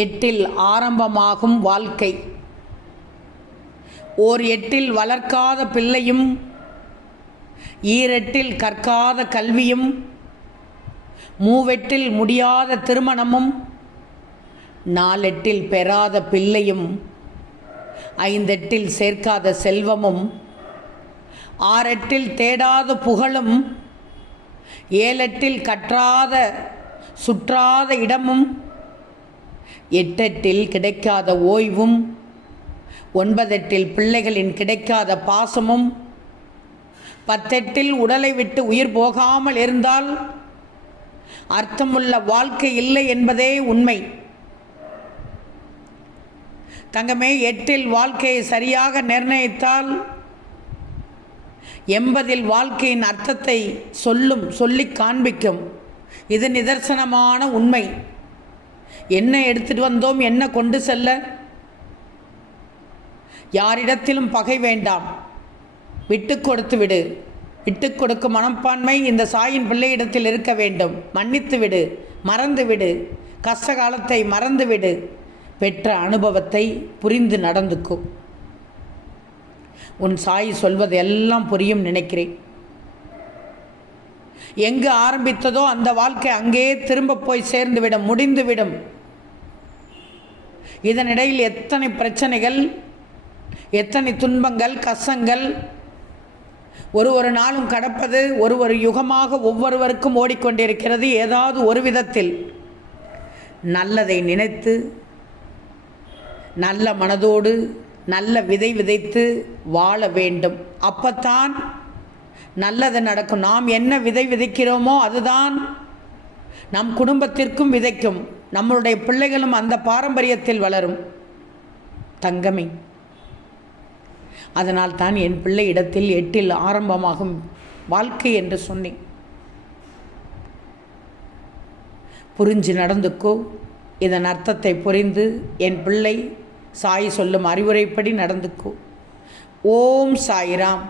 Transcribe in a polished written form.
எட்டில் ஆரம்பமாகும் வாழ்க்கை. ஓர் எட்டில் வளர்க்காத பிள்ளையும், ஈரெட்டில் கற்காத கல்வியும், மூவெட்டில் முடியாத திருமணமும், நாலெட்டில் பெறாத பிள்ளையும், ஐந்தெட்டில் சேர்க்காத செல்வமும், ஆறெட்டில் தேடாத புகழும், ஏழெட்டில் கற்றாத சுற்றாத இடமும், எட்டெட்டில் கிடைக்காத ஓய்வும், ஒன்பதெட்டில் பிள்ளைகளின் கிடைக்காத பாசமும், பத்தெட்டில் உடலை விட்டு உயிர் போகாமல் இருந்தால் அர்த்தமுள்ள வாழ்க்கை இல்லை என்பதே உண்மை. தங்கமே, எட்டில் வாழ்க்கையை சரியாக நிர்ணயித்தால் 80இல் வாழ்க்கையின் அர்த்தத்தை சொல்லி காண்பிக்கும். இது நிதர்சனமான உண்மை. என்ன எடுத்துட்டு வந்தோம், என்ன கொண்டு செல்ல? யாரிடத்திலும் பகை வேண்டாம், விட்டு கொடுத்து விடு. விட்டு கொடுக்கும் மனப்பான்மை இந்த சாயின் பிள்ளையிடத்தில் இருக்க வேண்டும். மன்னித்து விடு, மறந்து விடு, கஷ்ட காலத்தை மறந்து விடு, பெற்ற அனுபவத்தை புரிந்து நடந்துக்கும். உன் சாய் சொல்வது எல்லாம் புரியும் நினைக்கிறேன். எங்கு ஆரம்பித்ததோ அந்த வாழ்க்கை அங்கே திரும்ப போய் சேர்ந்துவிடும், முடிந்துவிடும். இதனிடையில் எத்தனை பிரச்சனைகள், எத்தனை துன்பங்கள், கஷ்டங்கள் ஒரு நாளும் கடப்பது ஒரு யுகமாக ஒவ்வொருவருக்கும் ஓடிக்கொண்டிருக்கிறது. ஏதாவது ஒரு விதத்தில் நல்லதை நினைத்து நல்ல மனதோடு நல்ல விதை விதைத்து வாழ வேண்டும். அப்பத்தான் நல்லது நடக்கும். நாம் என்ன விதை விதைக்கிறோமோ அதுதான் நம் குடும்பத்திற்கும் விதைக்கும். நம்மளுடைய பிள்ளைகளும் அந்த பாரம்பரியத்தில் வளரும். தங்கமே, அதனால் தான் என் பிள்ளை இடத்தில் எட்டில் ஆரம்பமாகும் வாழ்க்கை என்று சொன்னேன். புரிஞ்சு நடந்துக்கோ. இதன் அர்த்தத்தை புரிந்து என் பிள்ளை சாய் சொல்லும் அறிவுரைப்படி நடந்துக்கோ. ஓம் சாய்ராம்.